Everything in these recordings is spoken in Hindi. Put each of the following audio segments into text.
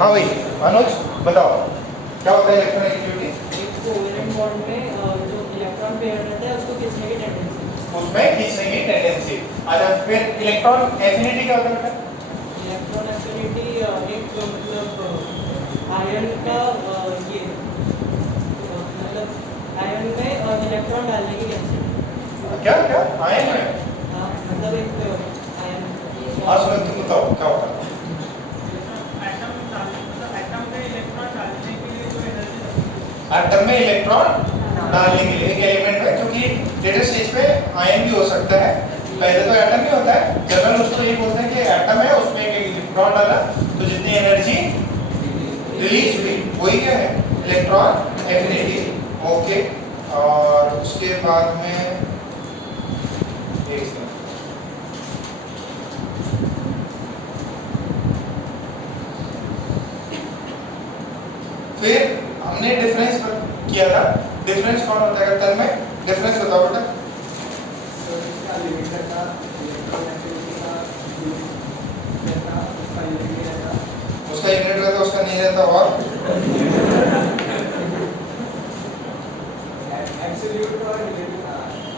हाँ भाई अनुज बताओ क्या होता है इलेक्ट्रोनेगेटिविटी? एक कोवेलेंट बॉन्ड में जो इलेक्ट्रॉन पेयर रहता है उसको खींचने की टेंडेंसी, उसमें खींचने की टेंडेंसी। अच्छा फिर इलेक्ट्रॉन एफिनिटी क्या होता है? इलेक्ट्रॉन एफिनिटी एक मतलब आयन का ये मतलब आयन में इलेक्ट्रॉन डालने की कैपेसिटी। क्या क्या आयन में? हाँ मतलब एक आयन। हाँ सुनो तुम बताओ क्या होता है? एटम में इलेक्ट्रॉन डालने के लिए एक एलिमेंट में, क्योंकि लेटर स्टेज पे आयन भी हो सकता है, पहले तो एटम ही होता है। जनरल उसको ये बोलते हैं कि एटम है उसमें एक इलेक्ट्रॉन डाला तो जितनी एनर्जी रिलीज हुई वही क्या है? Electron affinity. ओके और उसके बाद में एक सेकंड, फिर हमने डिफरेंस किया था। डिफरेंस कौन होता है टर्म में? डिफरेंस बताओ बेटा। तो इसका लिमिटर का इलेक्ट्रॉन एफिनिटी का रहता, उसका यूनिट रहता, उसका यूनिट रहता उसका नहीं रहता। और एब्सोल्यूट और रिलेटिव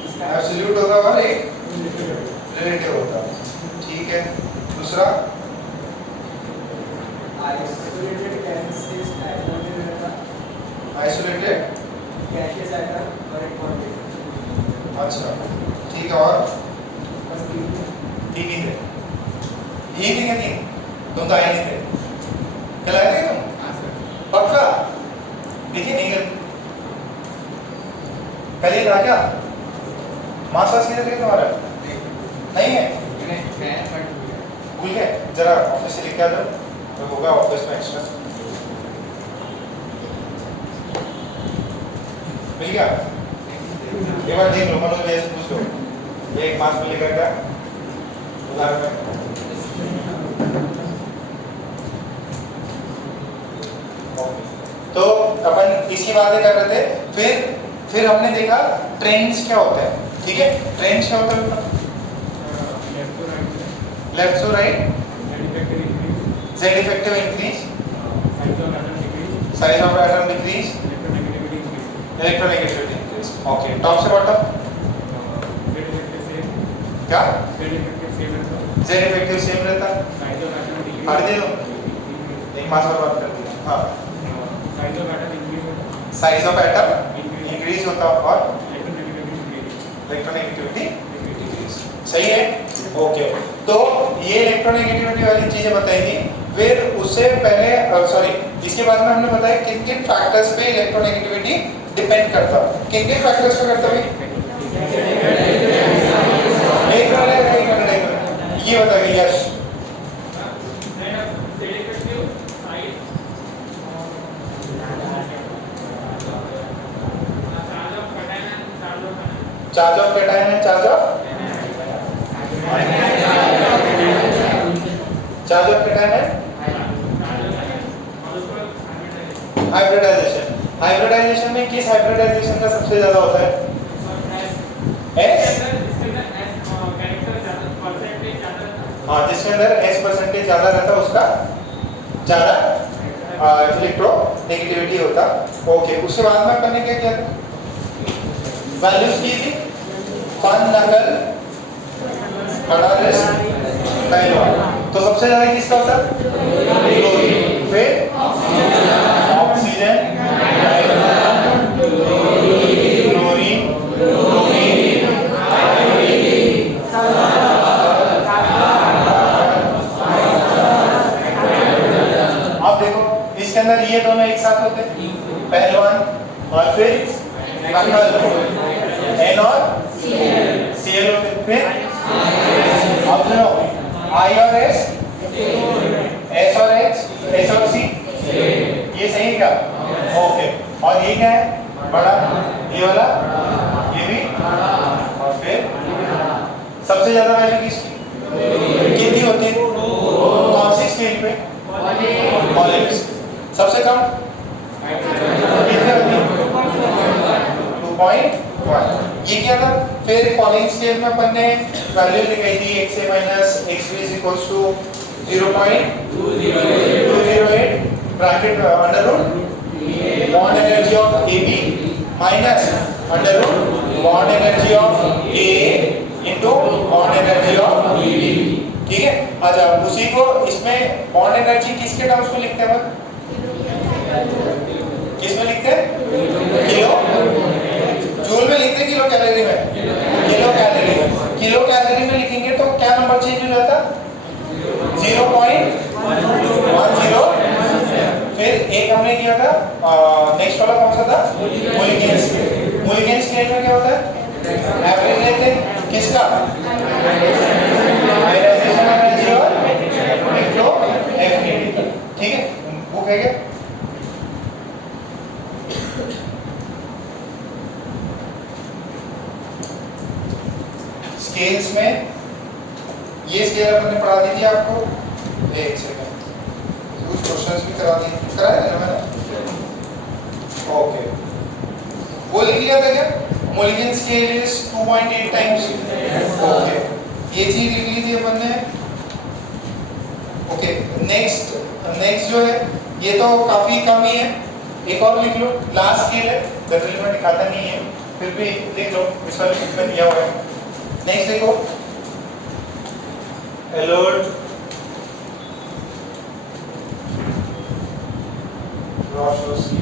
इसका एब्सोल्यूट होता और एक रिलेटिव होता। ठीक है दूसरा आइसोलेटेड गैसेस एटम में रहता, आइसोलेटेड गैसेस एटम और एक क्वांटिटी। अच्छा ठीक है और बस तीन ठीक ही थे। ये नहीं है नहीं तुम तो आए नहीं थे, कल आए थे तुम? पक्का देखिए नहीं गए कल ही था क्या? मास्टर्स किधर गए तुम्हारा? नहीं है भूल गए? जरा ऑफिस से लिख के आ जाओ तो होगा ऑफिस में एक्स्ट्रा। मिल गया? एक बार देख लो मनोज भैया से पूछ लो ये एक मास में लेकर क्या उधार में। तो अपन इसकी बातें कर रहे थे। फिर हमने देखा ट्रेंड्स क्या होता है। ठीक है ट्रेंड्स क्या होता है? Left to right, Z effective increase, size of atom decrease, electronegativity increase. Okay, top से bottom क्या? Z effective सेम रहता है। हट दे दो एक मास और बात कर दिया। हाँ साइज ऑफ एटम इंक्रीज होता और इलेक्ट्रोनेगेटिविटी डिक्रीज। सही है? ओके तो ये इलेक्ट्रोनेगेटिविटी वाली चीजें बताई थी। फिर उससे पहले सॉरी इसके बाद में हमने बताया किन किन फैक्टर्स पे इलेक्ट्रोनेगेटिविटी डिपेंड करता है। किन किन फैक्टर्स पे करता है? ये बताइए यश। चार्ज ऑफ कैटायन है, चार्ज ऑफ कैटायन है, हाइब्रिडाइजेशन। हाइब्रिडाइजेशन में किस हाइब्रिडाइजेशन का सबसे ज्यादा होता है? एस। हाँ जिसके अंदर एस परसेंटेज ज्यादा रहता है उसका ज्यादा इलेक्ट्रोनेगेटिविटी होता। ओके उसके बाद में अपन ने क्या किया था? वैल्यूज की थी फन नकल कड़ारिस डायलॉग। तो सबसे ज्यादा किसका होता? क्लोरीन, फिर ऑक्सीजन, क्लोरीन, अब देखो इसके अंदर ये दोनों एक साथ होते हैं, पहलवान और फिर नकल, N और Cl होते हैं। फिर अब सुनो I और S, S और H, S और C, ये सही है क्या? ओके और ये क्या है? बड़ा ये वाला, ये भी और फिर सबसे ज्यादा वैल्यू किसकी कितनी होती है? कौन सी स्केल पे? पॉलिक्स। सबसे कम कितनी होती है? 2.1। ये क्या था? फिर फॉलोइंग स्केल में अपन ने वैल्यू लिखाई थी x से minus x B is equals to 0.208 bracket under root bond energy of AB minus under root bond energy of AA into bond energy of BB। ठीक है, अच्छा उसी को इसमें बॉन्ड एनर्जी किसके टर्म्स में लिखते हैं? किसमें लिखते हैं? किलो जूल में लिखते हैं, किलो कैलोरी में? किलो कैलोरी में। किलो कैलोरी में लिखेंगे तो क्या नंबर चेंज हो जाता? 0.10। फिर एक हमने किया था, नेक्स्ट वाला कौन सा था? Molecular scale. मोलिक्यूलर स्केल में क्या होता है? एवरेज लेते हैं किसका? आयनाइजेशन एनर्जी और इलेक्ट्रो एफिनिटी। ठीक है, बुक है क्या? स्केल्स में ये स्केल अपन ने पढ़ा दी थी आपको, एक सेकंड कुछ क्वेश्चंस भी कराए थे ना मैंने? ओके, वो लिख लिया था क्या? Molecular scale is 2.8 times. Okay, ये चीज लिख ली थी अपन ने। ओके, नेक्स्ट जो है ये तो काफी कम ही है, एक और लिख लो। लास्ट स्केल है, जनरली मैं दिखाता नहीं है, फिर भी लिख लो, इस वाले बुक में दिया हुआ है। नेक्स्ट देखो, अलर्ट रॉशोस्की।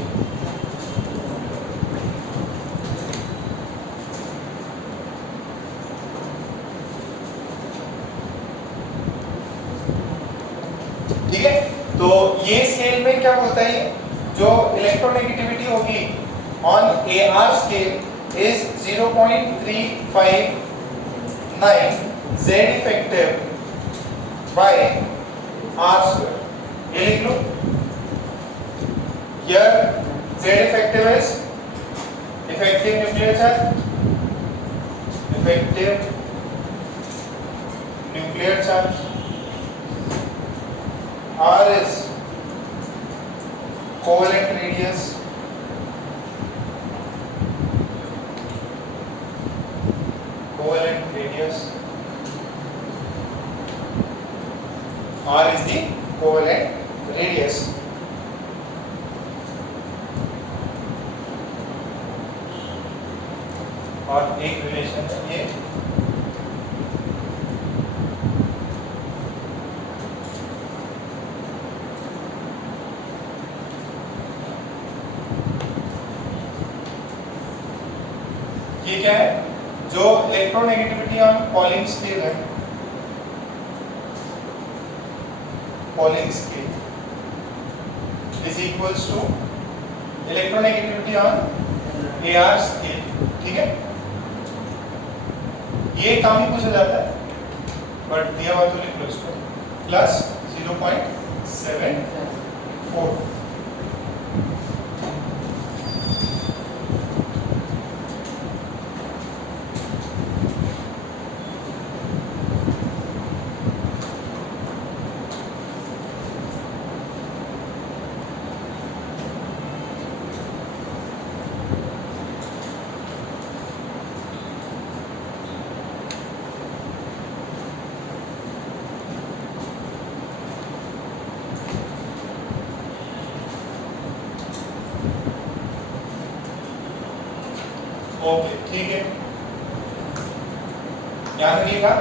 ठीक है, तो ये स्केल में क्या होता है? जो इलेक्ट्रोनेगेटिविटी होगी on AR scale is 0.359 Z effective by R square। ये लिख लो। Here Z effective is effective nuclear charge, effective nuclear charge। R is covalent radius, covalent radius। R is the covalent radius। और एक रिलेशन है ये, ये क्या है? जो इलेक्ट्रोनेगेटिविटी ऑन पॉलिंग स्केल है, Pauling scale is equals to electronegativity on AR scale. ठीक है, ये काम ही पूछा जाता है, बट दिया हुआ तो लिख लो इसको, प्लस 0.74। ओके, ठीक है, याद रखिएगा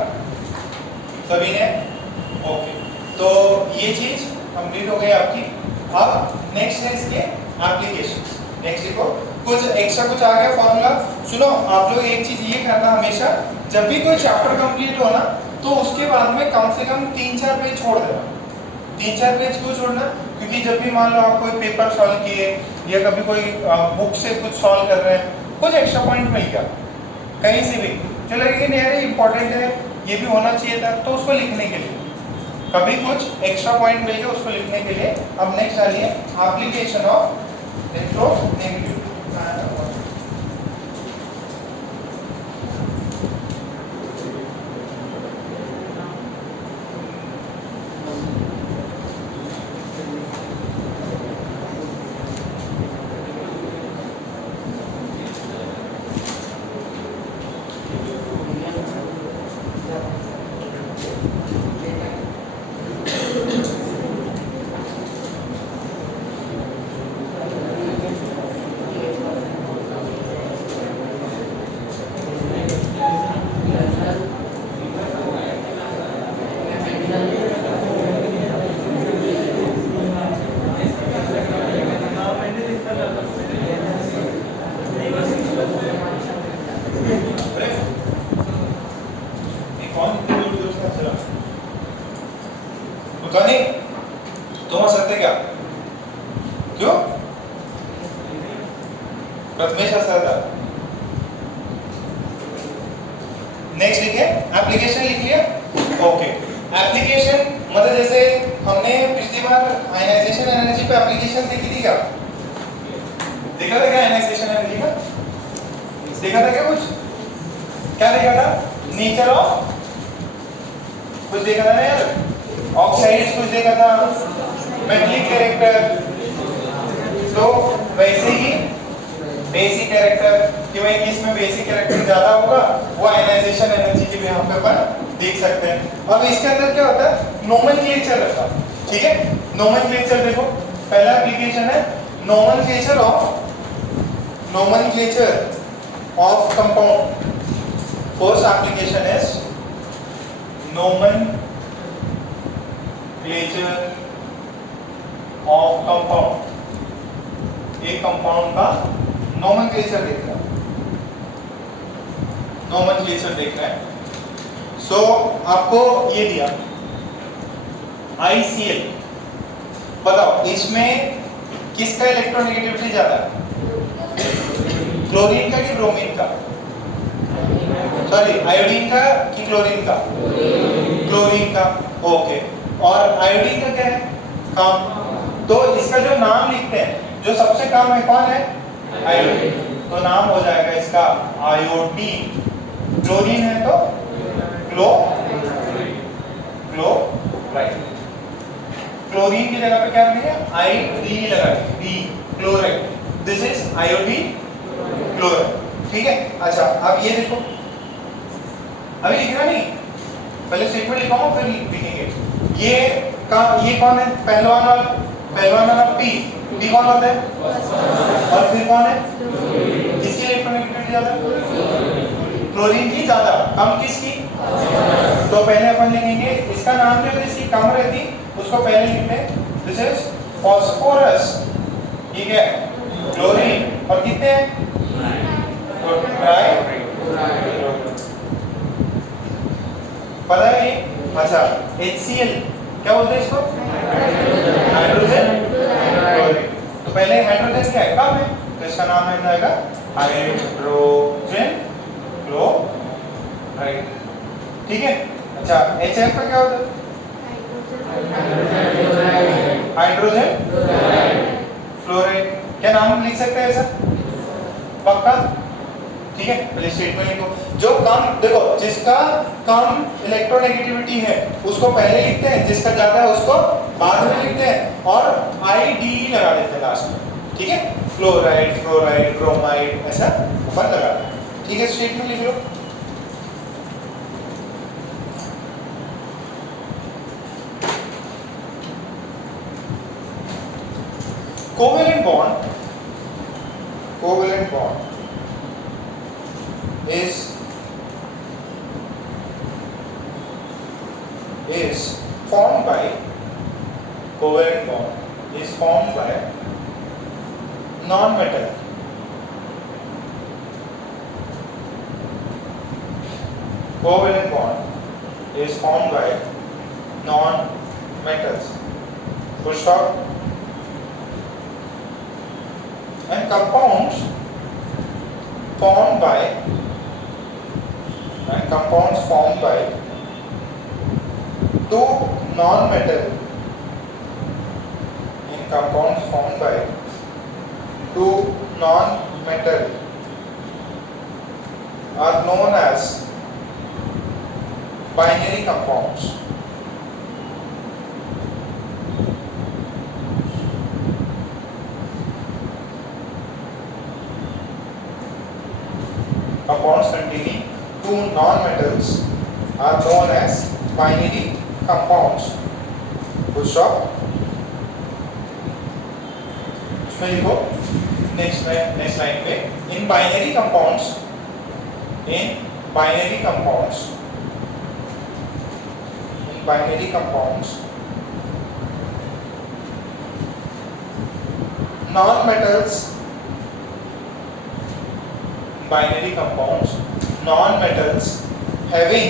सभी ने। ओके, तो ये चीज कंप्लीट हो गई आपकी। अब नेक्स्ट है इसके एप्लीकेशंस। नेक्स्ट देखो, कुछ एक्स्ट्रा कुछ आ गया फॉर्मूला। सुनो, आप लोग एक चीज ये करना, हमेशा जब भी कोई चैप्टर कंप्लीट हो ना, तो उसके बाद में कम से कम 3-4 पेज छोड़ देना। 3-4 पेज क्यों छोड़ना? क्योंकि जब भी मान लो आप कोई पेपर सॉल्व किए या कभी कोई बुक से कुछ सॉल्व कर रहे हैं, कुछ एक्स्ट्रा पॉइंट मिल गया कहीं से भी, जो लगेगा नहीं यार इंपॉर्टेंट है, ये भी होना चाहिए था, तो उसको लिखने के लिए कभी कुछ एक्स्ट्रा पॉइंट मिल गया, उसको लिखने के लिए। अब नेक्स्ट डालिए एप्लीकेशन ऑफ इलेक्ट्रोनेगेटिविटी। क्या? क्यों? प्रथमेश हंसा था। नेक्स्ट लिखे एप्लीकेशन लिख लिया। ओके, एप्लीकेशन मतलब जैसे हमने पिछली बार आयनाइजेशन एनर्जी पे एप्लीकेशन देखी थी क्या? देखा था क्या आयनाइजेशन एनर्जी का? देखा था क्या कुछ? क्या देखा था? नेचर ऑफ कुछ देखा था ना यार, ऑक्साइड्स कुछ देखा था, मेटलिक कैरेक्टर। तो वैसे ही बेसिक कैरेक्टर कि भाई किसमें बेसिक कैरेक्टर ज्यादा होगा वो आयनाइजेशन एनर्जी के यहाँ पे अपन देख सकते हैं। अब इसके अंदर क्या होता है? नोमेनक्लेचर रखा, ठीक है। नोमेनक्लेचर देखो, पहला एप्लीकेशन है nomenclature of compound. First application is nomenclature of compound। एक कंपाउंड का नोमेनक्लेचर देख रहा है, नोमेनक्लेचर देख रहे हैं। सो आपको ये दिया ICl, बताओ इसमें किसका इलेक्ट्रोनेगेटिविटी ज्यादा है? क्लोरीन का कि ब्रोमीन का? सॉरी, आयोडीन का कि क्लोरीन का? क्लोरीन का। ओके, और आयोडीन का क्या है? कम। तो इसका जो नाम लिखते हैं, जो सबसे कम है कौन है? आयोडीन। तो नाम हो जाएगा इसका आयोडीन। क्लोरीन है तो क्लोराइड। क्लोरीन की जगह पे क्या लिखेंगे? ID लगाएंगे, D chloride. This is iodine chloride, ठीक है। अच्छा, अब ये देखो, अभी लिखना नहीं, पहले स्टेटमेंट लिखाऊंगा फिर लिखेंगे। ये कौन है? पहलवान वाला पी कौन होता है? और फिर कौन है? किसकी इलेक्ट्रोनेगेटिविटी ज्यादा? क्लोरीन की ज्यादा, कम किसकी? तो पहले अपन लिखेंगे इसका नाम जो है इसकी कम रहती उसको पहले लिखते हैं, दिस इज फास्फोरस, ठीक है। क्लोरीन और कितने हैं? पता है ये? अच्छा, HCl क्या बोलते हैं इसको? Hydrogen chloride. तो पहले हाइड्रोजन क्या है? कम है, तो इसका नाम है जाएगा हाइड्रोजन क्लोराइड, ठीक है। अच्छा, HF का क्या होता है? Hydrogen fluoride. क्या नाम लिख सकते हैं ऐसा? पक्का? ठीक है, पहले स्टेटमेंट लिखो। जो कम, देखो जिसका कम इलेक्ट्रोनेगेटिविटी है उसको पहले लिखते हैं, जिसका ज्यादा है उसको बाद में लिखते हैं, और ID लगा देते हैं लास्ट में, ठीक है। फ्लोराइड, फ्लोराइड, ब्रोमाइड ऐसा ऊपर लगा देते हैं, ठीक है। स्टेटमेंट लिख लो। Covalent bond is formed by covalent bond is formed by non-metal covalent bond is formed by non-metals, full stop. And compounds formed by two non-metal are known as binary compounds. Compounds containing two non-metals are known as binary compounds. Full stop. इसमें लिखो नेक्स्ट लाइन पे, in binary compounds non-metals having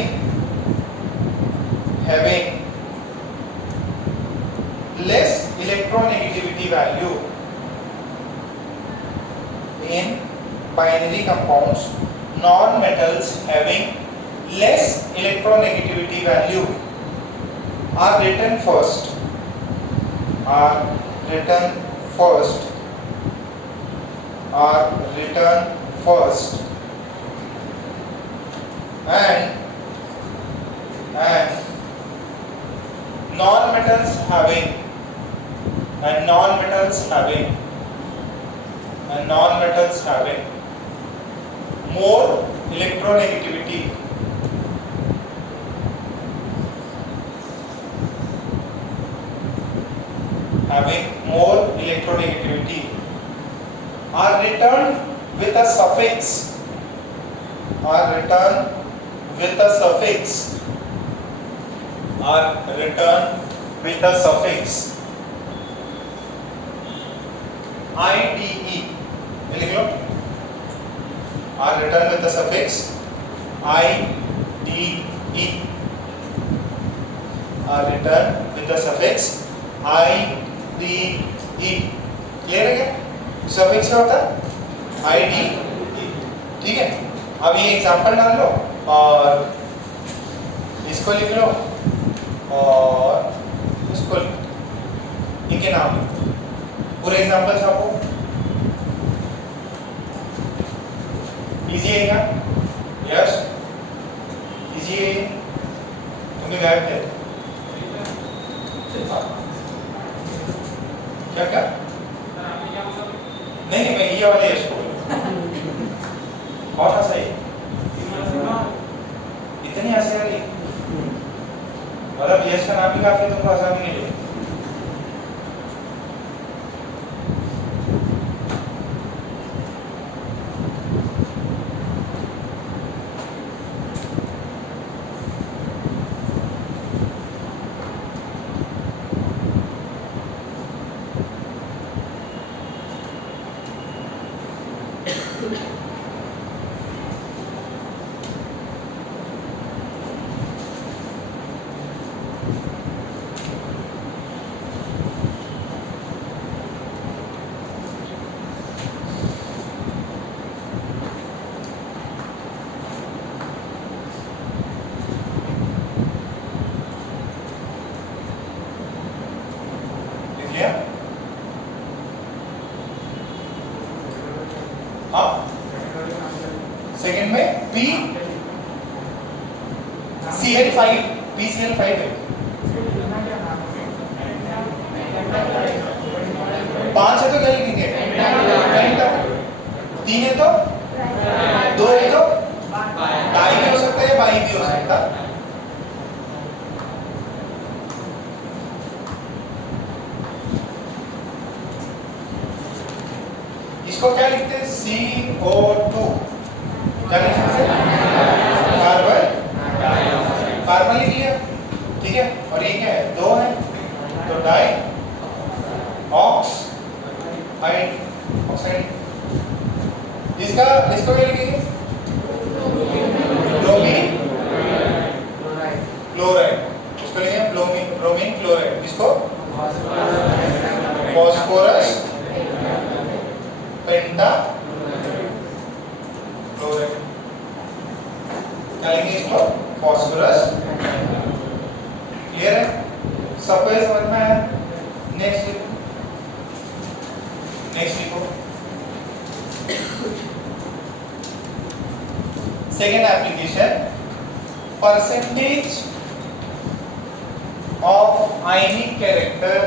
less electronegativity value in binary compounds. Non-metals having less electronegativity value are written first. Are written first. And non-metals having more electronegativity are returned with a suffix. IDE. लिख लो, are returned with the suffix IDE. Are returned with the suffix IDE. Clear है क्या? सफिक्स क्या होता है? IDE. ठीक है, अब ये एग्जांपल डाल लो और इसको लिख लो और इसको लिख लो, इनके नाम लिख लो, पूरे एग्जांपल छापो। इजी है क्या? यस, इजी है। तुम्हें गायब थे क्या क्या? नहीं मैं ये वाले यश को कौन सा सही? इतनी हंसी आ रही, मतलब यश का नाम भी काफी तुमको हंसाने के लिए। सेकंड में PCl5 है। पांच है तो क्या लिखेंगे? तीन है तो दो है तो डाई भी हो सकता है या बाई भी हो सकता है। इसको क्या लिखते हैं? CO2 क्या लिख सकते हैं? कार्बन लिख लिया, ठीक है। और ये क्या है? दो है तो डाई ऑक्साइड। इसको क्या लिखेंगे? Bromine chloride. इसको लिखेंगे ब्रोमीन क्लोराइड। इसको फॉस्फोरस पेंटा क्लोराइड। क्या लिखेंगे इसको? फॉस्फोरस। क्लियर है? सबको ये समझ में आया? नेक्स्ट लिखो। Second application, percentage of ionic character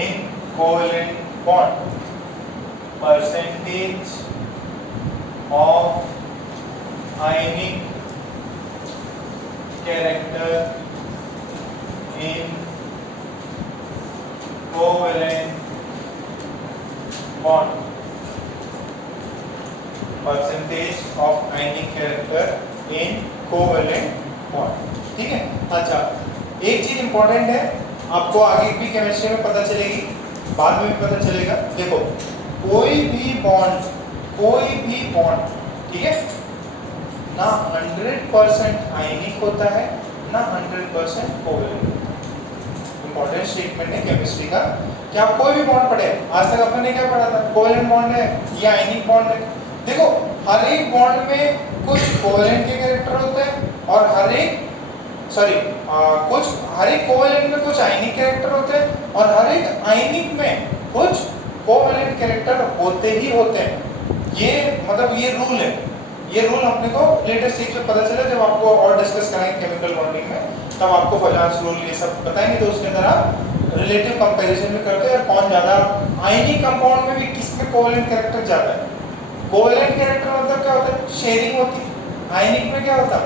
in covalent bond. Percentage of ionic character in covalent bond. Percentage of ionic character in covalent bond. ठीक है। अच्छा, एक चीज इंपॉर्टेंट है, आपको आगे भी केमिस्ट्री में पता चलेगी, बाद में भी पता चलेगा। देखो, कोई भी बॉन्ड ठीक है ना 100% आयनिक होता है ना 100% कोवैलेंट। इंपॉर्टेंट स्टेटमेंट है केमिस्ट्री का कि आप कोई भी बॉन्ड पढ़े, आज तक अपन ने क्या पढ़ा था, कोवैलेंट बॉन्ड है या आयनिक बॉन्ड है। देखो, हर एक बॉन्ड में कुछ कोवैलेंट के कैरेक्टर होते हैं और हर एक कोवैलेंट में कुछ आयनिक कैरेक्टर होते हैं और हर एक आयनिक में कुछ कोवैलेंट कैरेक्टर होते ही होते हैं। ये मतलब ये रूल है, ये रूल अपने को लेटेस्ट स्टेज पे पता चला, जब आपको और डिस्कस कराएंगे केमिकल बॉन्डिंग में, तब आपको फलांस रूल ये सब बताएंगे, तो उसके अंदर आप रिलेटिव कंपैरिजन में करते हैं कौन ज्यादा, आयनिक कंपाउंड में भी किसमें कोवैलेंट कैरेक्टर ज्यादा है। कोवैलेंट कैरेक्टर मतलब क्या होता है, शेयरिंग होती है। आयनिक में क्या होता है,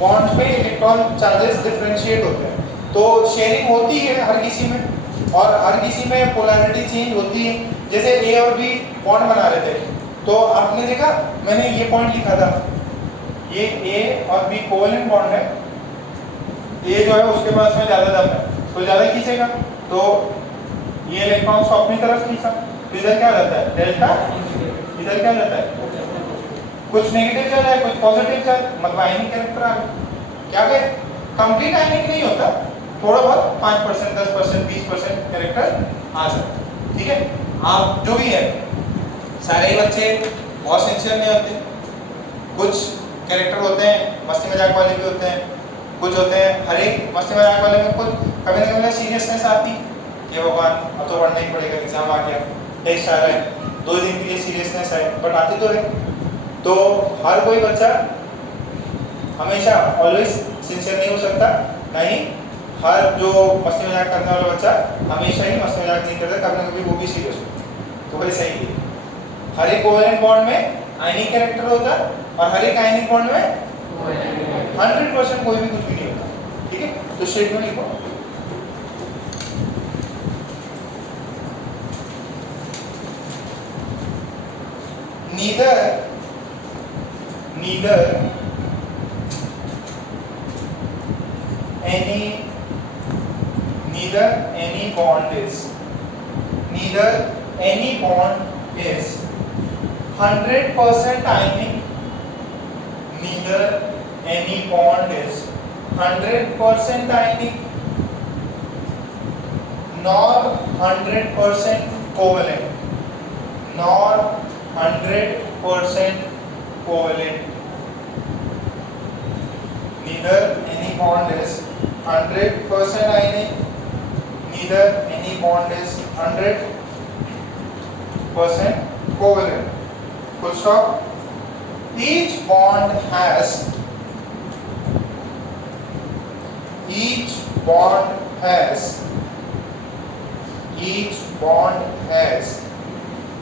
बॉन्ड्स पे इलेक्ट्रॉन चार्जेस डिफरेंशिएट होते हैं, तो शेयरिंग होती है हर किसी में, और हर किसी में पोलैरिटी चेंज होती है। जैसे ए और बी बॉन्ड बना रहे थे, तो आपने देखा मैंने ये पॉइंट लिखा था, ये ए और बी कोवैलेंट बॉन्ड है, ए जो है उसके पास में ज्यादा दम है तो ज्यादा खींचेगा, तो ये इलेक्ट्रॉन्स को अपनी तरफ खींचा, तो इधर क्या रहता है डेल्टा, इधर क्या रहता है कुछ नेगेटिव चल रहा है कुछ पॉजिटिव चल, मतलब आयनिक कैरेक्टर आ गया। क्या गए, कंप्लीट आयनिक नहीं होता, थोड़ा बहुत 5% 10% 20% कैरेक्टर आ सकता है। ठीक है, आप जो भी है, सारे ही बच्चे बहुत सिंसियर नहीं होते, कुछ कैरेक्टर होते हैं मस्ती मजाक वाले भी होते हैं, कुछ होते हैं हर एक मस्ती मजाक वाले में कुछ कभी ना कभी सीरियसनेस आती कि भगवान अब तो पढ़ना ही पड़ेगा, एग्जाम आ गया, टेस्ट आ रहा है, 2 दिन के लिए सीरियसनेस है, बट आती तो है। तो हर कोई बच्चा हमेशा ऑलवेज सिंसियर नहीं हो सकता, नहीं हर जो मस्ती मजाक करने वाला बच्चा हमेशा ही मस्ती मजाक नहीं करता, कभी ना कभी वो भी सीरियस हो। तो वैसे ही है, हर एक कोवैलेंट बॉन्ड में आयनिक कैरेक्टर होता है और हर एक आयनिक बॉन्ड में 100% कोई भी कुछ भी नहीं होता। ठीक है, तो स्टेटमेंट लिखो, neither any bond is 100% ionic, neither any bond is 100% ionic nor 100% covalent, nor 100% covalent. Neither any bond is 100% ionic, neither any bond is 100% covalent. Full stop. Each bond has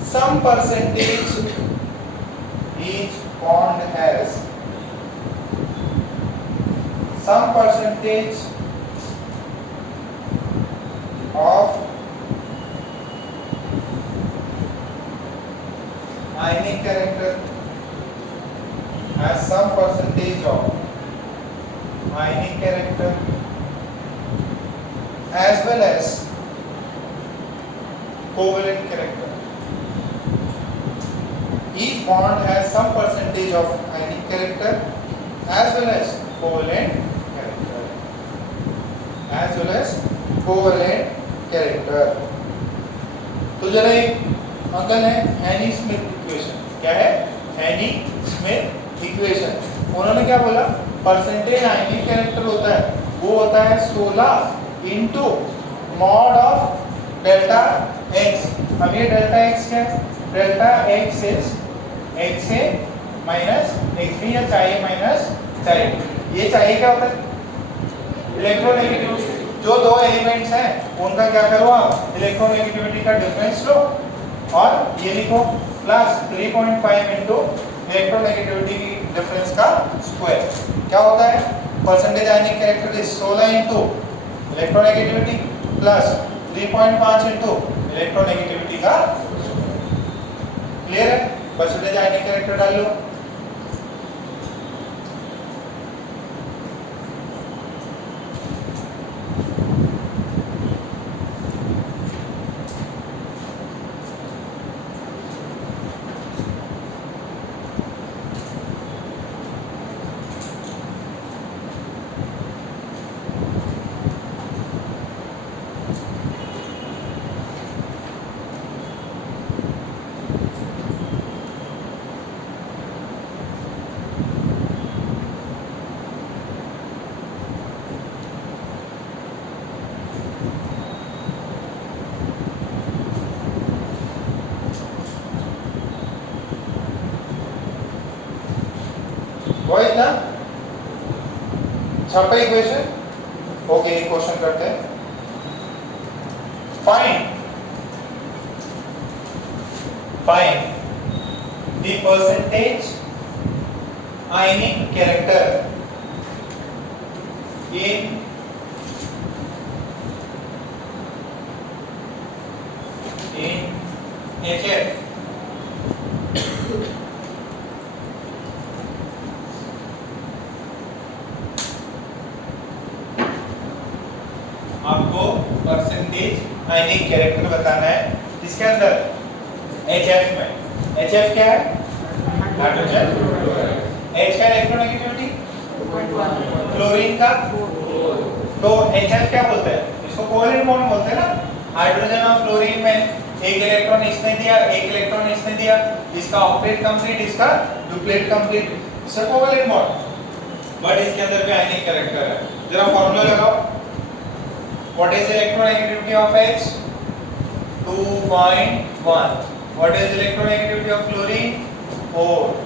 some percentage, each bond has some percentage of ionic character, has some percentage of ionic character as well as covalent character. Each bond has some percentage of ionic character as well as covalent character, as well as covalent character. तो जरा एक अंकल है हैनी स्मिथ इक्वेशन, क्या है हैनी स्मिथ इक्वेशन, उन्होंने क्या बोला, परसेंटेज आयनिक कैरेक्टर होता है वो होता है 16 into mod of delta x. अब ये डेल्टा एक्स क्या है, delta x is x A minus x B, या चाहिए माइनस चाहिए, ये चाहिए क्या होता है इलेक्ट्रोनेगेटिविटी। जो दो एलिमेंट्स हैं उनका क्या करो आप इलेक्ट्रोनेगेटिविटी का डिफरेंस लो और ये लिखो प्लस 3.5 इंटू इलेक्ट्रोनेगेटिविटी की डिफरेंस का स्क्वायर। क्या होता है, percentage ionic character is 16 into electronegativity plus 3.5 into electronegativity का। क्लियर है, परसेंटेज आयनिक कैरेक्टर डाल लो। हुआ इतना? छापा इक्वेशन? ओके, एक क्वेश्चन करते हैं. Find the percentage ionic character in HF. आपको परसेंटेज आयनिक कैरेक्टर बताना है इसके अंदर HF में. HF क्या है? हाइड्रोजन. H का इलेक्ट्रोनेगेटिविटी फ्लोरीन का. तो HF क्या बोलते हैं? इसको कोवेलेंट बॉन्ड बोलते हैं ना. हाइड्रोजन और फ्लोरीन में एक इलेक्ट्रॉन इसने दिया, एक इलेक्ट्रॉन इसने दिया. इसका ऑक्टेट कंप्लीट, इसका डुप्लेट कंप्लीट. इसका कोवेलेंट बॉन्ड. बट इसके अंदर भी आयनिक कैरेक्टर है. जरा फार्मूला लगाओ. What is the electronegativity of H? 2.1. What is the electronegativity of fluorine? 4.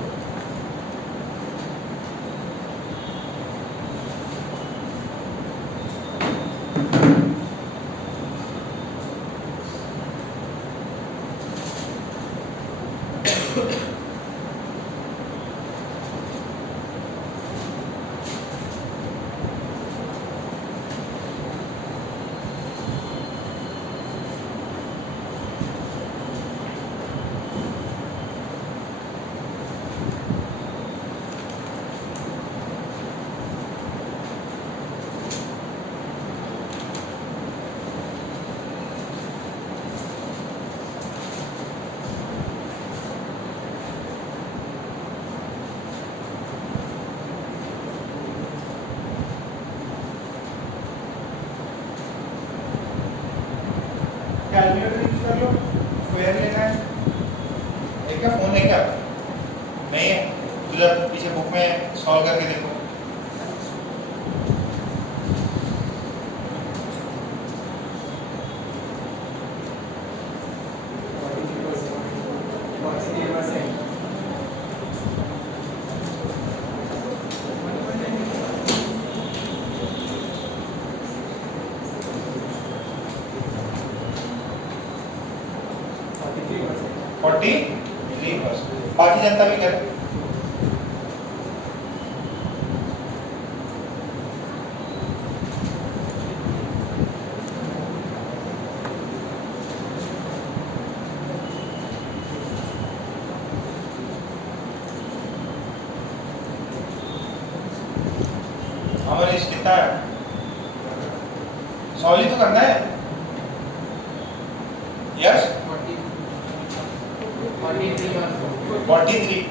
Calculator use कर लो. स्क्वायर लेना है. है क्या? फोन है क्या? नहीं है. उधर पीछे बुक में सॉल्व करके देखो. बाकी जनता भी करे. हमारे कितना है? सॉल्व तो करना है. यस 43.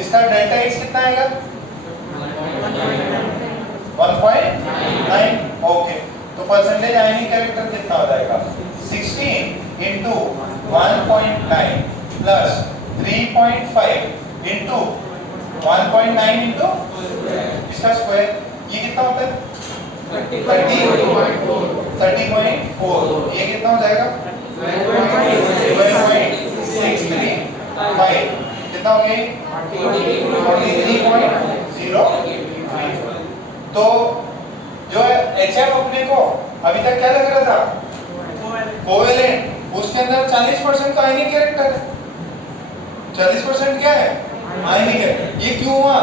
इसका डेल्टा एक्स कितना आएगा? 1.9। ओके, तो परसेंटेज आयनिक कैरेक्टर कितना हो जाएगा? 16 इंटू 1.9 प्लस 3.5 इंटू 1.9 इंटू इसका स्क्वायर, ये कितना होता है? 30.4। ये कितना हो जाएगा? 12.635। कितना हो गया? 43.03। तो जो HF अपने को अभी तक क्या लग रहा था? कोवेलेंट। उसके अंदर 40% का आयनिक कैरेक्टर है। 40% क्या है? आयनिक है। ये क्यों हुआ?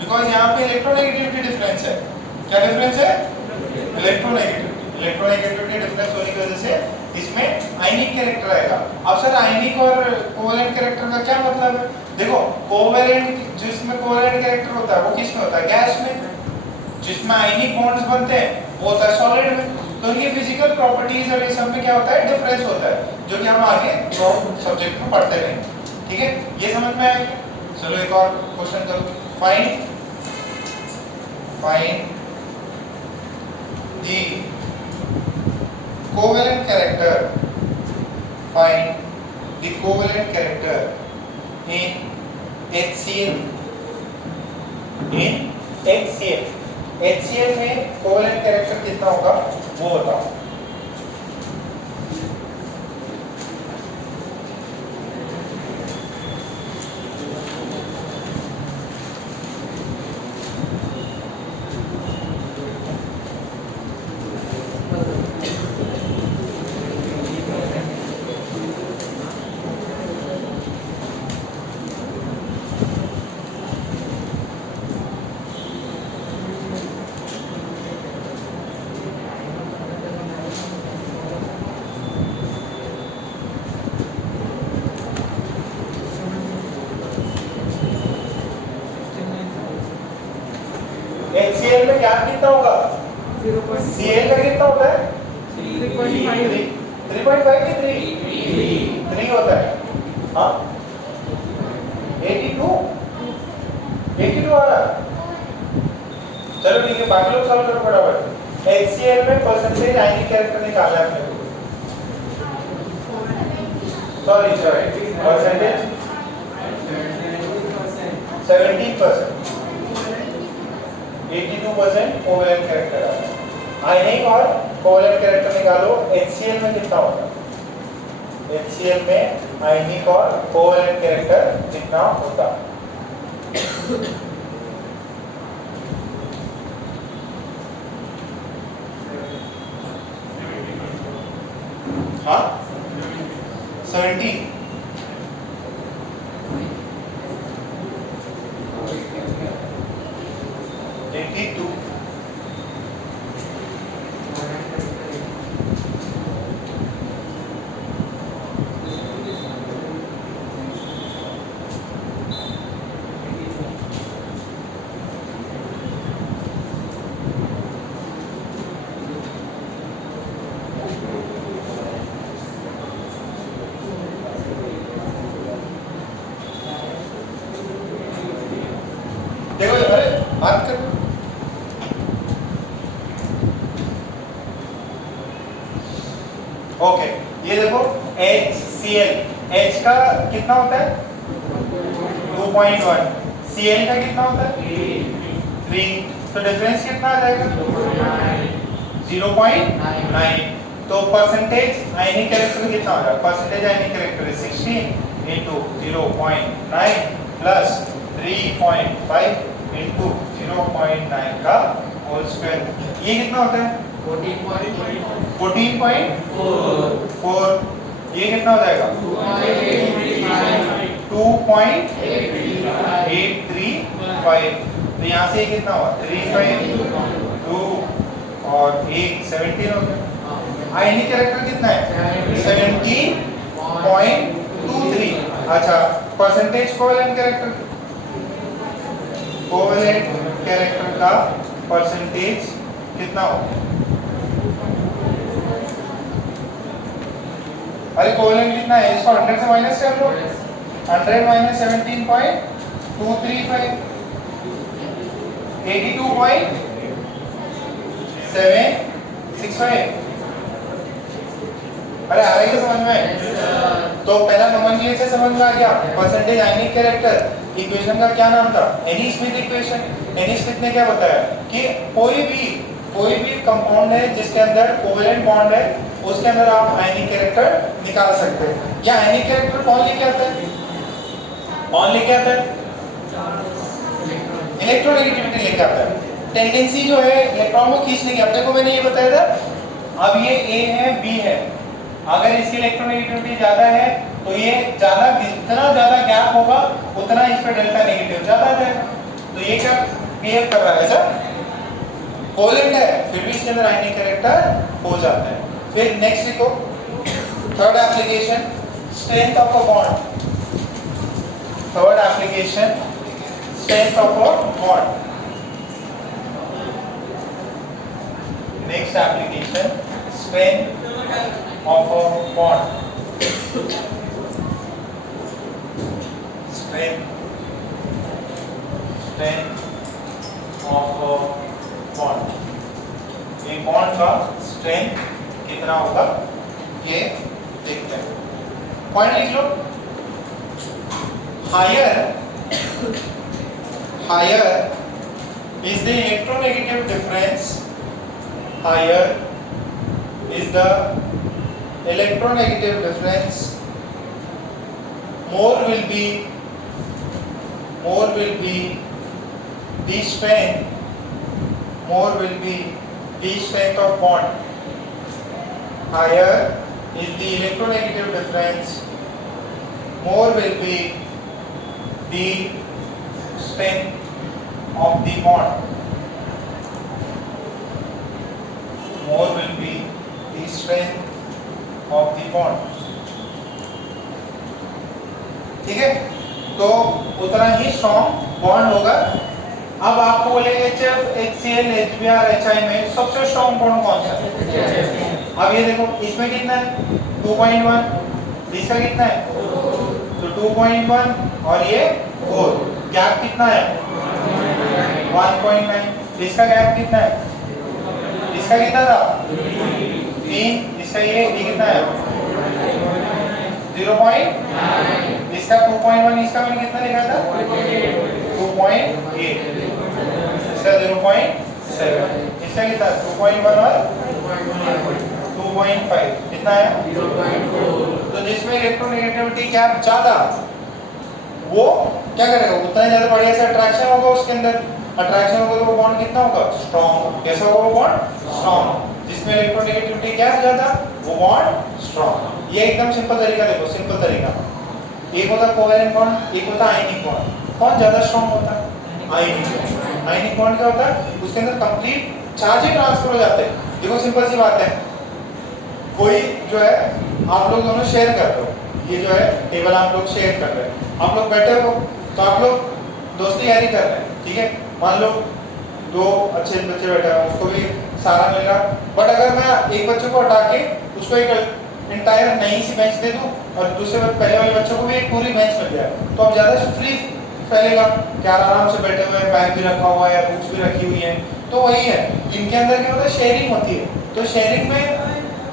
बिकॉज यहाँ पे इलेक्ट्रोनेगेटिविटी डिफरेंस है। क्या डिफरेंस है? इलेक्ट्रोनेगेटिविटी डिफरेंस होने की वजह से इसमें आयनिक कैरेक्टर आएगा। अब सर आयनिक और कोवेलेंट कैरेक्टर का क्या मतलब है? देखो, कोवेलेंट जिसमें कोवेलेंट कैरेक्टर होता है वो किस में होता है? गैस में। जिसमें आयनिक बॉन्ड्स बनते हैं वो होता है सॉलिड में। तो इनकी फिजिकल प्रॉपर्टीज और ये सब में क्या होता है? डिफरेंस होता है, जो कि हम आगे सब्जेक्ट में पढ़ते रहेंगे। ठीक है, ये समझ में आएगा? चलो एक और क्वेश्चन करो। Find the covalent character, find the covalent character in HCl। HCl में कोवेलेंट कैरेक्टर कितना होगा वो बताओ। HCl में क्या कितना होगा? Cl का कितना होता है? 3.5 कि 3 होता है। हाँ 82 आ रहा है। चलो ठीक है, बाकी लोग सॉल्व करो फटाफट। HCl में परसेंटेज आयनिक कैरेक्टर निकालना है अपने को। Sorry percentage 17%। 82% कोवेलेंट कैरेक्टर है। आयनिक और कोवेलेंट कैरेक्टर निकालो। HCl में कितना होगा? HCl में आयनिक और कोवेलेंट कैरेक्टर कितना होता? हाँ 17। 82। देखो अरे बात कर। ओके, ये देखो HCl, H का कितना होता है? 2.1। Cl का कितना होता है? 3। तो डिफरेंस कितना आ जाएगा? 0.9। तो परसेंटेज आयनिक कैरेक्टर कितना होगा? परसेंटेज आयनिक कैरेक्टर 16 इंटू 0.9 प्लस 3.5 इंटू 0.9 का होल स्क्वायर। ये कितना होता है? 14.4। ये कितना हो जाएगा? 2.835। तो यहाँ से ये कितना हुआ? 35 2 और 1 17 हो गया। आयनिक कैरेक्टर कितना है? 17.23। अच्छा, percentage covalent character, covalent character का परसेंटेज कितना हो? अरे कोवेलेंट कितना है? इसको 100 से माइनस कर लो। 100 माइनस 17.23 235 82.765। अरे आ रही है समझ में? तो पहला नोमेनक्लेचर समझ में आ गया। परसेंटेज आयनिक कैरेक्टर, इक्वेशन का क्या नाम था? Any Smith equation. Any Smith ने क्या बताया कि कोई भी कंपाउंड है जिसके अंदर कोवेलेंट बॉन्ड है, उसके अंदर आप आयनिक कैरेक्टर निकाल सकते हैं। या आयनिक कैरेक्टर कौन लेके आता है? कौन लेके आता है? इलेक्ट्रोनेगेटिविटी लेके आता है। टेंडेंसी जो है इलेक्ट्रॉन को खींचने की। अब देखो मैंने ये बताया था, अब ये A है, B है, अगर इसकी इलेक्ट्रोनेगेटिविटी ज्यादा है तो ये ज्यादा, जितना ज्यादा गैप होगा उतना इस पे डेल्टा नेगेटिव ज्यादा आ जाएगा। तो ये क्या बिहेव कर रहा है? ऐसा कोवेलेंट है फिर भी इसके अंदर आयनिक कैरेक्टर हो जाता है। फिर नेक्स्ट देखो, third application, strength of a bond. Third application, strength of a bond. Next application, strength of a bond. Strength of a bond. एक बॉन्ड का स्ट्रेंथ कितना होगा ये देखते हैं। पॉइंट लिख लो। Higher is the electronegative difference. Higher is the electronegative difference. More will be the strength of bond. Higher is the electronegative difference. More will be the strength of the bond. More will be the strength of the bond. ठीक है, तो उतना ही स्ट्रॉन्ग बॉन्ड होगा। अब आपको बोलेंगे HF, HCl, HBr, HI में सबसे स्ट्रॉन्ग बॉन्ड कौन सा है? अब ये देखो, इसमें कितना है? 2.1, इसका कितना है? तो 2.1 और ये 4, गैप कितना है? 1.9। इसका गैप कितना है? इसका कितना था? 3। इसका ये कितना है? 0.9। इसका 2.1, इसका मैंने कितना लिखा था? 2.8। इसका 0.7। इसका कितना? 2.1 और 2.5 कितना है? 0.4। तो जिसमें इलेक्ट्रोनेगेटिविटी गैप ज्यादा, वो क्या करेगा? उतना ही ज्यादा बढ़िया से अट्रैक्शन होगा उसके अंदर। अट्रैक्शन होगा तो वो बॉन्ड कितना होगा? स्ट्रॉन्ग। कैसा होगा वो बॉन्ड? स्ट्रॉन्ग। जिसमें इलेक्ट्रोनेगेटिविटी गैप ज्यादा, वो बॉन्ड स्ट्रॉन्ग। ये एकदम सिंपल तरीका देखो, सिंपल तरीका। एक होता कोवेलेंट बॉन्ड, एक होता आयनिक बॉन्ड। कौन ज्यादा स्ट्रॉन्ग होता है? Ionic bond. आयनिक बॉन्ड क्या होता है? उसके अंदर कंप्लीट चार्ज ही ट्रांसफर हो जाते हैं। देखो सिंपल सी बात है, कोई जो है, आप लोग दोनों शेयर कर रहे हो, ये जो है टेबल आप लोग शेयर कर रहे हैं, आप लोग बैठे हो तो आप लोग दोस्ती यारी कर रहे हैं, ठीक है? मान लो 2 अच्छे बच्चे बैठे हैं, उसको भी सारा मिल रहा, बट अगर मैं एक बच्चे को हटा के उसको एक इंटायर नई सी बेंच दे दूं और दूसरे पहले वाले बच्चों को भी एक पूरी बेंच मिल जाए, तो अब ज्यादा फ्री फैलेगा। क्या आराम से बैठे हुए हैं, बैग भी रखा हुआ है, बुक्स भी रखी हुई है। तो वही है, इनके अंदर क्या होता है? शेयरिंग होती है। तो शेयरिंग में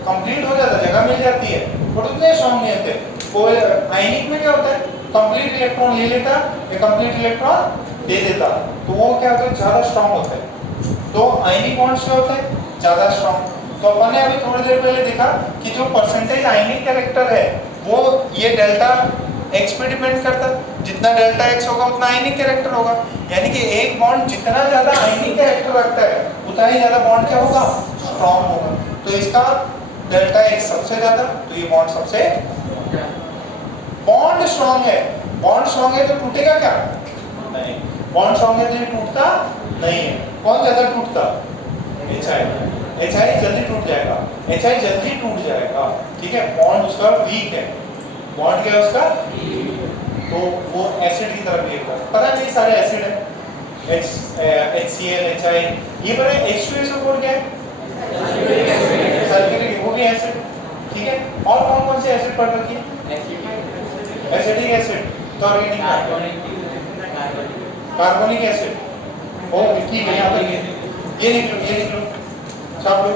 कंप्लीट हो जाता है, जगह मिल जाती है, बट उतने स्ट्रॉन्ग नहीं होते। आयनिक में क्या होता है? कंप्लीट इलेक्ट्रॉन ले लेता या कंप्लीट इलेक्ट्रॉन दे देता, तो वो क्या होता है? ज्यादा स्ट्रॉन्ग होता है। तो आयनिक बॉन्ड्स क्या होते हैं? ज्यादा स्ट्रॉन्ग। तो अपन ने अभी थोड़ी देर पहले देखा कि जो परसेंटेज आयनिक कैरेक्टर है वो ये डेल्टा x पे डिपेंड करता है। जितना डेल्टा x होगा उतना आयनिक कैरेक्टर होगा। यानी कि एक बॉन्ड जितना ज्यादा आयनिक कैरेक्टर रखता है उतना ही ज्यादा बॉन्ड क्या होगा? स्ट्रॉन्ग होगा। तो इसका डेल्टा x सबसे ज्यादा, तो ये बॉन्ड सबसे बॉन्ड स्ट्रॉन्ग है। बॉन्ड स्ट्रॉन्ग है तो टूटेगा क्या? नहीं। बॉन्ड स्ट्रॉन्ग है तो ये टूटता नहीं है। कौन ज्यादा टूटता? HI जल्दी टूट जाएगा। HI जल्दी टूट जाएगा, ठीक है? बॉन्ड उसका वीक है। बॉन्ड क्या है उसका? तो वो एसिड की तरह बिहेव करता है। पता नहीं सारे एसिड है, HCl, HI, ये पता है H2SO4 क्या है? सल्फ्यूरिक, वो भी एसिड, ठीक है? और कौन कौन से एसिड पढ़ रखी है? एसिडिक एसिड तो ऑर्गेनिक कार्बन, कार्बोनिक एसिड। ओ ठीक है, यहाँ पर ये लिख लो छाप लो।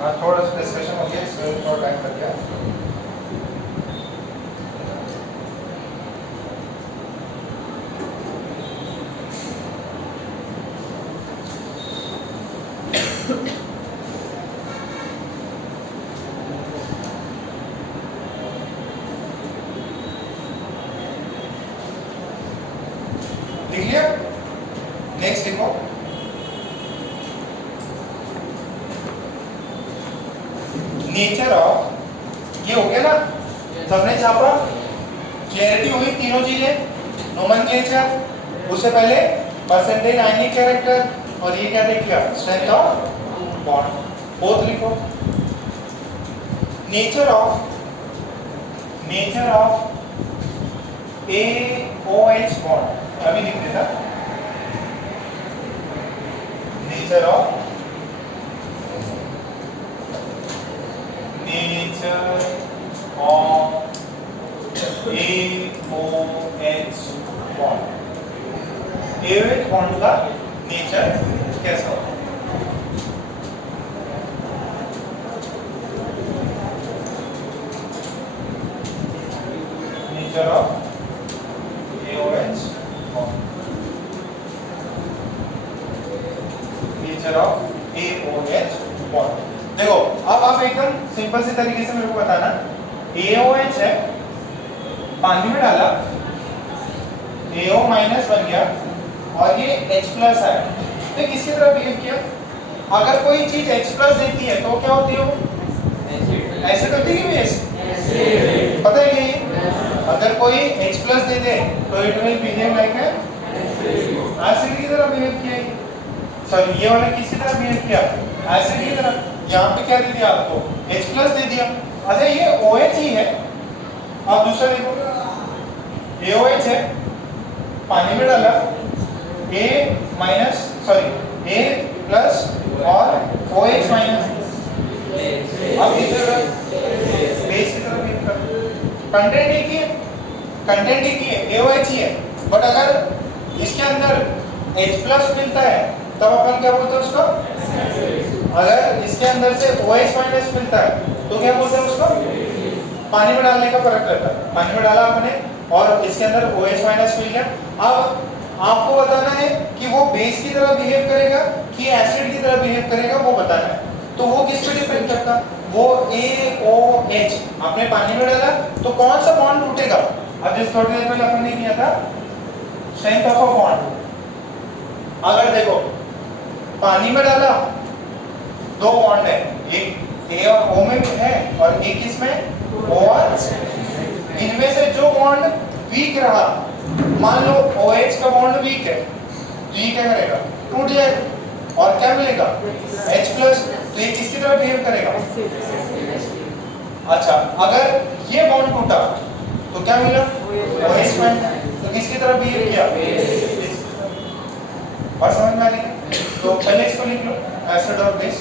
हाँ, थोड़ा सा डिस्कशन हो गया, इसमें थोड़ा टाइम लग गया। लिख लिया? नेक्स्ट लिखो। नेचर ऑफ, ये हो गया ना, सबने छापा, क्लैरिटी हुई तीनों चीजें, नोमेनक्लेचर, उससे पहले परसेंटेज आयनिक कैरेक्टर, और ये क्या देख लिया, स्ट्रेंथ ऑफ बॉन्ड। बोथ लिखो। नेचर ऑफ AOH बॉन्ड अभी लिख देना। Nature of AOH bond. AOH bond का नेचर कैसा होता है? Nature of AOH bond, nature of AOH bond. देखो अब आप एकदम सिंपल सी तरीके से मेरे को बताना, AOH है, पानी में डाला, AO माइनस बन गया और ये H प्लस है, तो किसकी तरह बिहेव किया? अगर कोई चीज H प्लस देती है तो क्या होती है वो? एसिड होती है कि बेस? पता है क्या ये? अगर कोई H प्लस दे दे तो it will behave like acid की तरह बिहेव किया ये। सॉरी, ये वाला किसकी तरह बिहेव किया? एसिड की तरह। यहाँ पे क्या दे दिया आपको? H प्लस दे दिया। अच्छा ये OH ही है। अब दूसरा देखो, AOH है, पानी में डाला, A minus sorry A plus और OH माइनस, अब इधर बेस की तरफ बिहेव कर, कंटेंट एक ही है, कंटेंट एक ही है, AOH ही है, बट अगर इसके अंदर H प्लस मिलता है तब अपन क्या बोलते हैं उसको? अगर इसके अंदर से OH माइनस मिलता है तो क्या बोलते हैं उसको? पानी में डालने का फर्क रहता है। पानी में डाला आपने और इसके अंदर OH माइनस मिल गया। अब आपको बताना है कि वो बेस की तरह बिहेव करेगा कि एसिड की तरह बिहेव करेगा, वो बताना है। तो वो किस पे डिपेंड करता? वो AOH आपने पानी में डाला तो कौन सा बॉन्ड टूटेगा? अब जिस थोड़ी देर पहले अपन ने किया था स्ट्रेंथ ऑफ अ बॉन्ड, अगर देखो पानी में डाला, दो बॉन्ड है, एक A और O में है और एक इसमें O और, इनमें से जो बॉन्ड वीक रहा, मान लो OH का बॉन्ड वीक है, तो ये क्या करेगा? टूट जाएगा और क्या मिलेगा? H प्लस, तो ये किसकी तरह बिहेव करेगा? अच्छा, अगर ये बॉन्ड टूटा तो क्या मिला? OH माइनस, तो किसकी तरह बिहेव किया? और समझ में आ रही है? तो पहले इसको लिख लो, एसिड और base.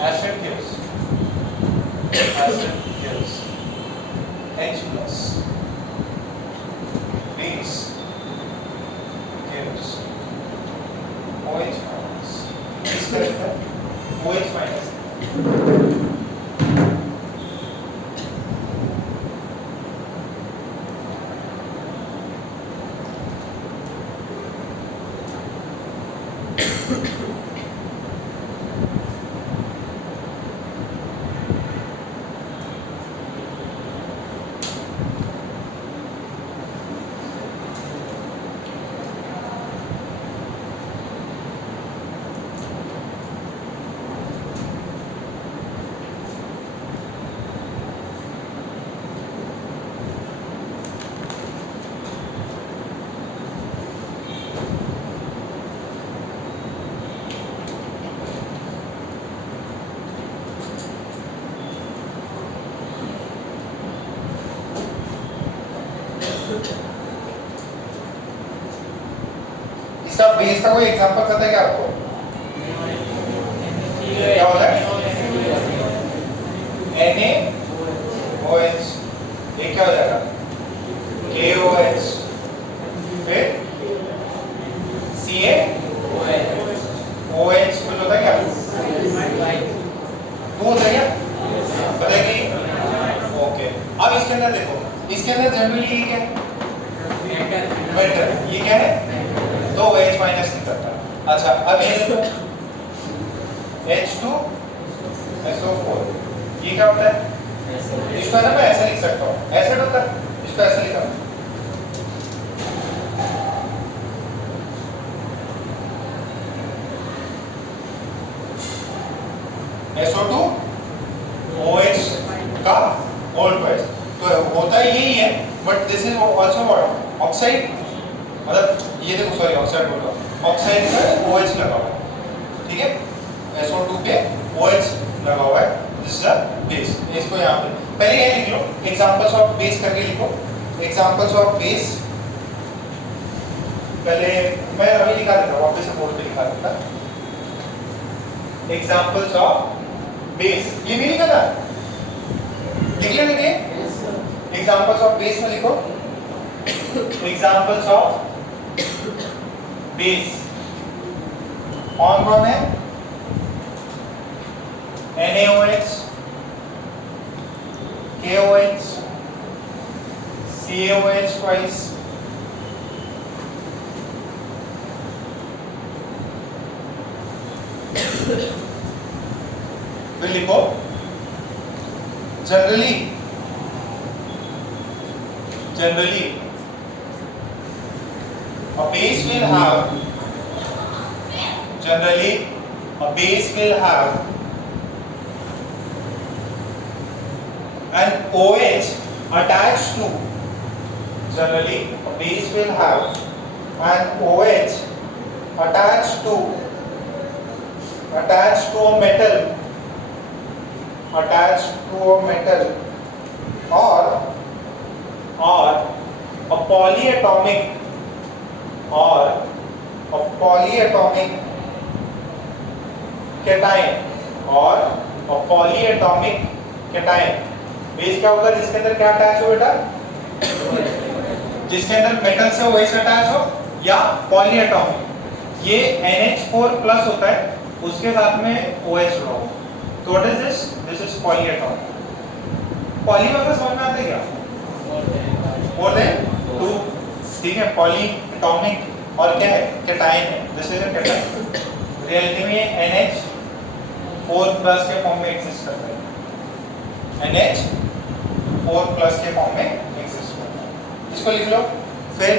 Acid gives H plus, base gives OH minus, is correct? OH minus. इसका बेस का कोई एग्जांपल पता है क्या आपको? क्या होता है? NaOH, ये क्या हो जाएगा? KOH, फिर CaOH कुछ होता है क्या? टू होता है क्या? पता है कि? ओके, अब इसके अंदर देखो, इसके अंदर जनरली ये क्या है? मेटल, ये क्या है? तो OH माइनस निकलता है। अच्छा, अब ये देखो H2SO4, ये क्या होता है? इसको ना मैं ऐसे लिख सकता हूँ, एसिड होता है, इसको ऐसे लिखा SO2OH का ओल्ड ट्वाइस, तो होता यही है, but this is also what? Oxide, मतलब ये देखो, सॉरी ऑक्साइड बोल रहा हूँ, ऑक्साइड का OH लगा हुआ है, ठीक है? SO2 पे OH लगा हुआ है, दिस इज अ बेस। इसको यहाँ पे पहले ये लिख लो, एग्जांपल्स ऑफ बेस करके लिखो, एग्जांपल्स ऑफ बेस। पहले मैं अभी लिखा देता हूँ, वापस से बोर्ड पे लिखा देता, एग्जांपल्स ऑफ बेस, ये भी लिखा था, लिख लेने के एग्जांपल्स ऑफ बेस में लिखो, एग्जांपल्स ऑफ बेस। कौन है? NaOH, KOH, CaOH twice, फिर लिखो generally a base will have an OH attached to, generally a base will have an OH attached to a metal, or a polyatomic cation, base क्या होगा जिसके अंदर क्या अटैच हो बेटा? जिसके अंदर मेटल से OH अटैच हो, या पॉलीएटॉमिक, ये NH4 प्लस होता है, उसके साथ में OH जुड़ा हो, तो what is this? This is polyatomic. Poly मतलब समझ में आता है क्या? मोर देन 2, ठीक है? पॉलीएटॉमिक और क्या है? कैटायन है, this is a cation. Reality में NH4 प्लस के फॉर्म में एग्जिस्ट करता है, NH4 प्लस के फॉर्म में एग्जिस्ट करता है, इसको लिख लो। फिर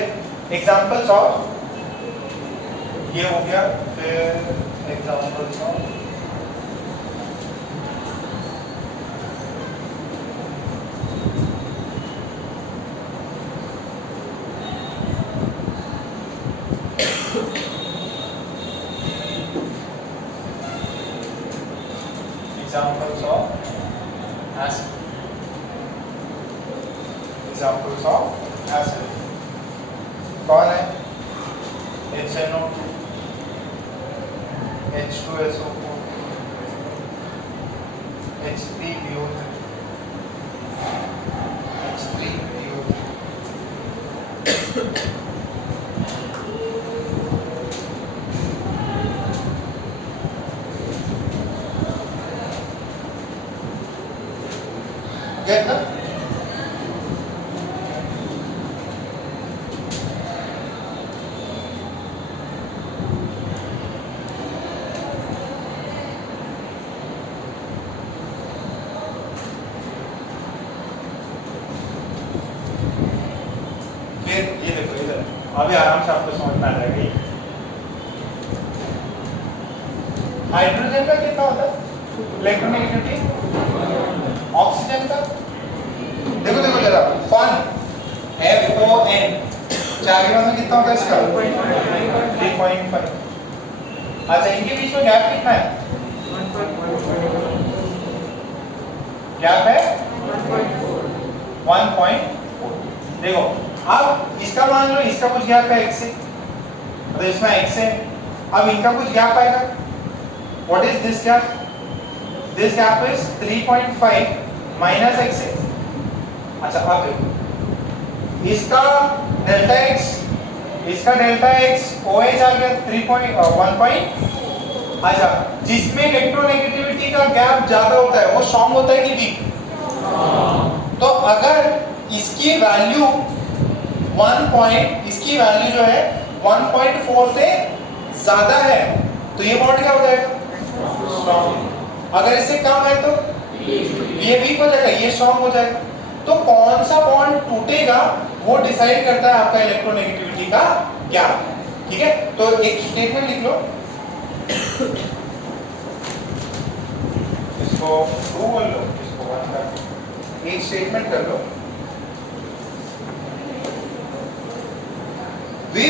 एग्जांपल्स ऑफ, ये हो गया, फिर एग्जांपल्स ऑफ acid, कौन है? HNO2, H2SO4, H3PO3, get that? फिर ये देखो इधर, अभी आराम से आपको समझ में आ जाएगा। ये हाइड्रोजन का कितना होता है इलेक्ट्रोनेगेटिविटी? ऑक्सीजन का देखो देखो जरा, फन FON 4 के बाद में कितना होगा इसका? 3.5। अच्छा, इनके बीच में गैप कितना है? गैप है 1.4। देखो अब इसका मान लो, इसका कुछ गैप है 1 से, तो इसमें x है, अब इनका कुछ गैप आएगा। What is this gap? This gap is 3.5 minus x है। अच्छा अब देखो इसका डेल्टा x, इसका डेल्टा x OH आ गया 3.1 अच्छा, जिसमें इलेक्ट्रोनेगेटिविटी का गैप ज्यादा होता है वो स्ट्रॉन्ग होता है कि वीक? तो अगर इसकी वैल्यू 1 इसकी वैल्यू जो है 1.4 से ज्यादा है तो ये बॉन्ड क्या हो जाएगा? स्ट्रॉन्ग। अगर इससे कम है तो ये वीक हो जाएगा, ये स्ट्रॉन्ग हो जाएगा। तो कौन सा बॉन्ड टूटेगा वो डिसाइड करता है आपका इलेक्ट्रोनेगेटिविटी का गैप। ठीक है, तो एक स्टेटमेंट लिख लो, इसको ट्रू बोल लो, इसको 1 कर लो, एक स्टेटमेंट कर लो। We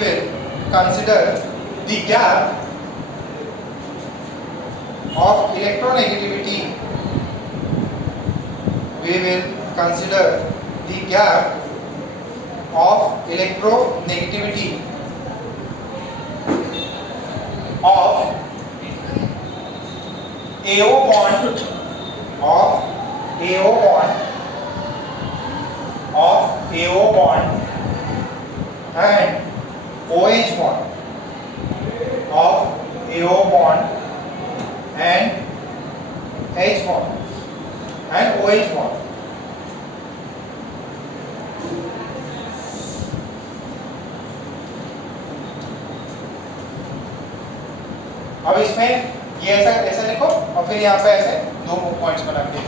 will consider the gap of electronegativity. We will consider the gap of electronegativity of AO bond and OH bond of AO bond and H bond and OH bond. अब इसमें ये ऐसा ऐसा लिखो और फिर यहाँ पे ऐसे 2 पॉइंट्स बना के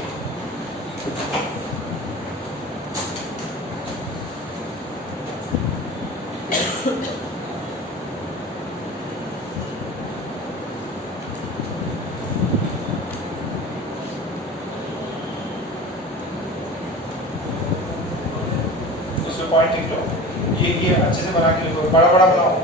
इसमें पॉइंट लिख लो, ये अच्छे से बना के लिखो, बड़ा बड़ा बनाओ।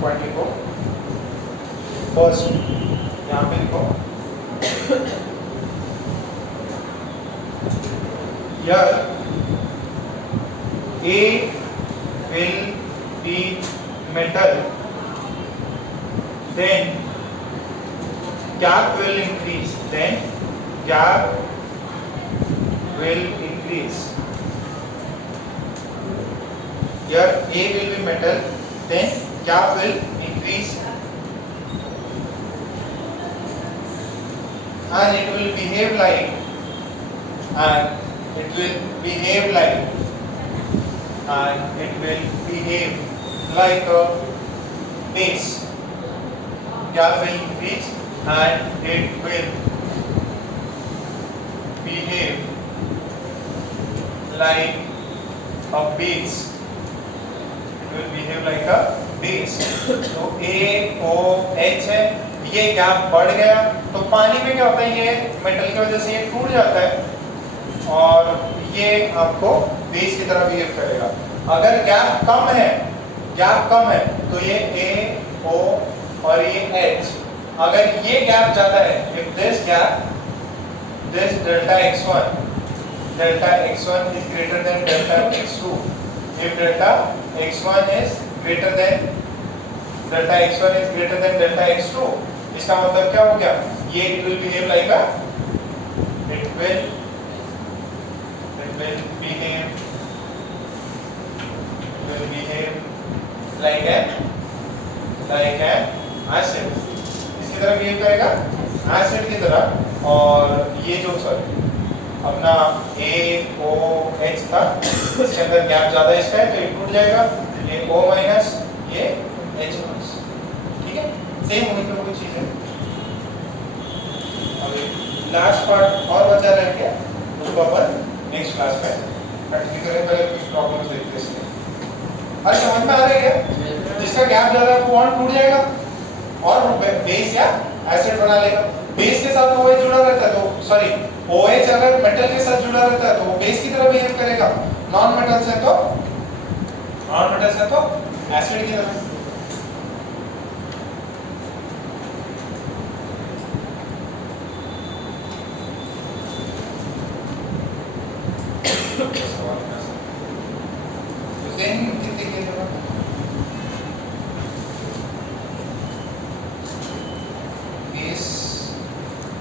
पॉइंट लिखो, फर्स्ट यहाँ पे लिखो, here A will be metal, then gap will increase, Here A will be metal, then gap will increase and it will behave like a base. Gap will increase and it will behave like a base. तो AOH है, ये गैप बढ़ गया तो पानी में क्या होता है, ये मेटल की वजह से ये टूट जाता है और ये आपको बेस की तरह बिहेव करेगा। अगर गैप कम है तो ये AO और ये H, अगर ये गैप जाता है, if this delta x1 is greater than delta x2, if delta x1 is greater than delta x2, इसका मतलब क्या हो गया, ये it will behave like a acid, इसकी तरह बिहेव करेगा एसिड की तरह। और ये जो अपना AOH था इसके अंदर गैप ज्यादा इसका है तो ये टूट जाएगा, ये O माइनस ये H माइनस। ठीक है, सेम वही पे कुछ चीज है। अभी लास्ट पार्ट और बचा रह गया, उसको अपन नेक्स्ट क्लास में कंटिन्यू करें। पहले कुछ प्रॉब्लम्स देखते हैं इसके। अरे समझ में आ रही है? जिसका गैप ज्यादा है, बॉन्ड टूट जाएगा और बेस या एसिड बना लेगा। बेस के साथ OH जुड़ा रहता है तो सॉरी OH अगर मेटल के साथ जुड़ा रहता है तो वो बेस की तरह बिहेव करेगा, नॉन मेटल से तो एसिड की तरह।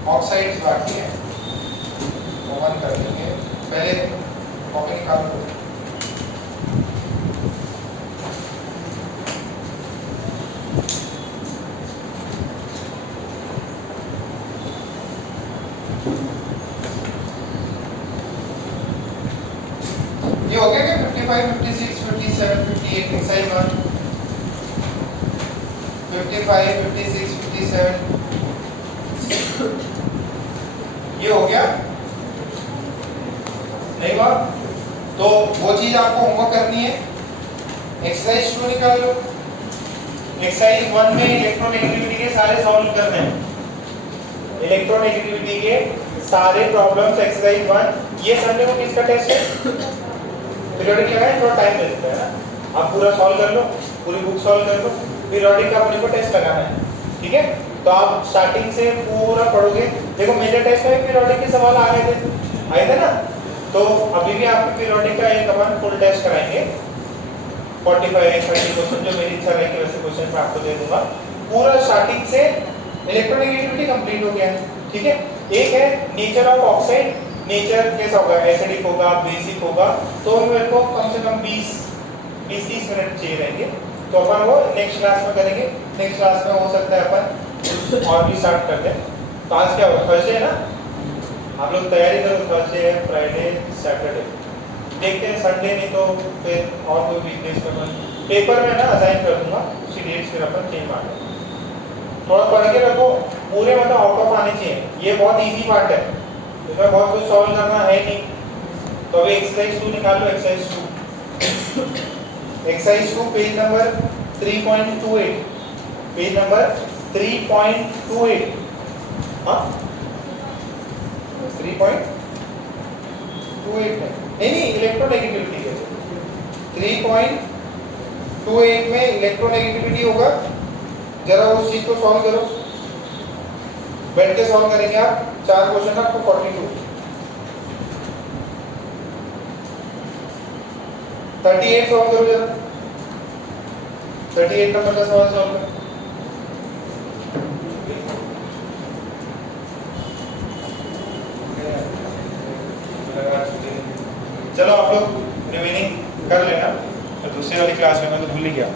ऑक्साइड्स बाकी है, ओवन कर लेंगे। पहले कॉपी निकाल लो। ये हो गया क्या 55, 56, 57, 58 एक्सरसाइज 1 55, 56, 57 ये हो गया नहीं हुआ तो वो चीज आपको होमवर्क करनी है। एक्सरसाइज 2 निकाल लो। एक्सरसाइज 1 में इलेक्ट्रोनेगेटिविटी के सारे सॉल्व करने हैं। इलेक्ट्रोनेगेटिविटी के सारे प्रॉब्लम्स एक्सरसाइज 1। ये संडे को किसका टेस्ट है? पीरियोडिक लगाए, थोड़ा टाइम दे देता है ना। आप पूरा सॉल्व कर लो, पूरी बुक सॉल्व कर लो, पीरियोडिक का अपने को टेस्ट लगाना है, ठीक है? तो आप स्टार्टिंग से पूरा पढ़ोगे। देखो मेजर टेस्ट में पीरियोडिक के सवाल आए थे ना, तो अभी भी आपको पीरियोडिक का एक अपन फुल टेस्ट कराएंगे। 45 30 क्वेश्चन जो मेरी इच्छा रहेगी वैसे क्वेश्चन मैं आपको दे दूंगा। पूरा स्टार्टिंग से इलेक्ट्रोनेगेटिविटी कंप्लीट हो गया है, ठीक है? एक है नेचर ऑफ ऑक्साइड। नेचर कैसा होगा? एसिडिक होगा, बेसिक होगा। तो मेरे को कम से कम 20-30 मिनट चाहिए रहेंगे, तो अपन वो नेक्स्ट क्लास में करेंगे। नेक्स्ट क्लास में हो सकता है अपन और भी स्टार्ट कर दें। तो आज क्या होगा? थर्सडे है ना, आप लोग तैयारी करो। थर्सडे है, फ्राइडे, सैटरडे, देखते हैं संडे नहीं तो फिर और कोई वीकडेज में अपन पेपर में ना असाइन कर दूंगा, उसी डेट्स फिर अपन चेंज मार लेंगे। थोड़ा पढ़ के रखो, पूरे मतलब आउट ऑफ आने चाहिए। ये बहुत इजी पार्ट है, इसमें बहुत कुछ सॉल्व करना है नहीं। तो अभी एक्सरसाइज 2 निकाल लो। Exercise 2 exercise 2 page number 3.28, page number 3.28। हाँ 3.28 नहीं इलेक्ट्रोनेगेटिविटी है। 3.28 में इलेक्ट्रोनेगेटिविटी होगा। जरा उस चीज को सॉल्व करो, बैठ के सॉल्व करेंगे आप। 4 क्वेश्चन आपको 42 38 सॉल्व करो जरा। 38 नंबर का सवाल सॉल्व करो। चलो आप लोग रिवीनिंग कर लेना, तो दूसरी वाली क्लास में मैं तो भूल ही गया।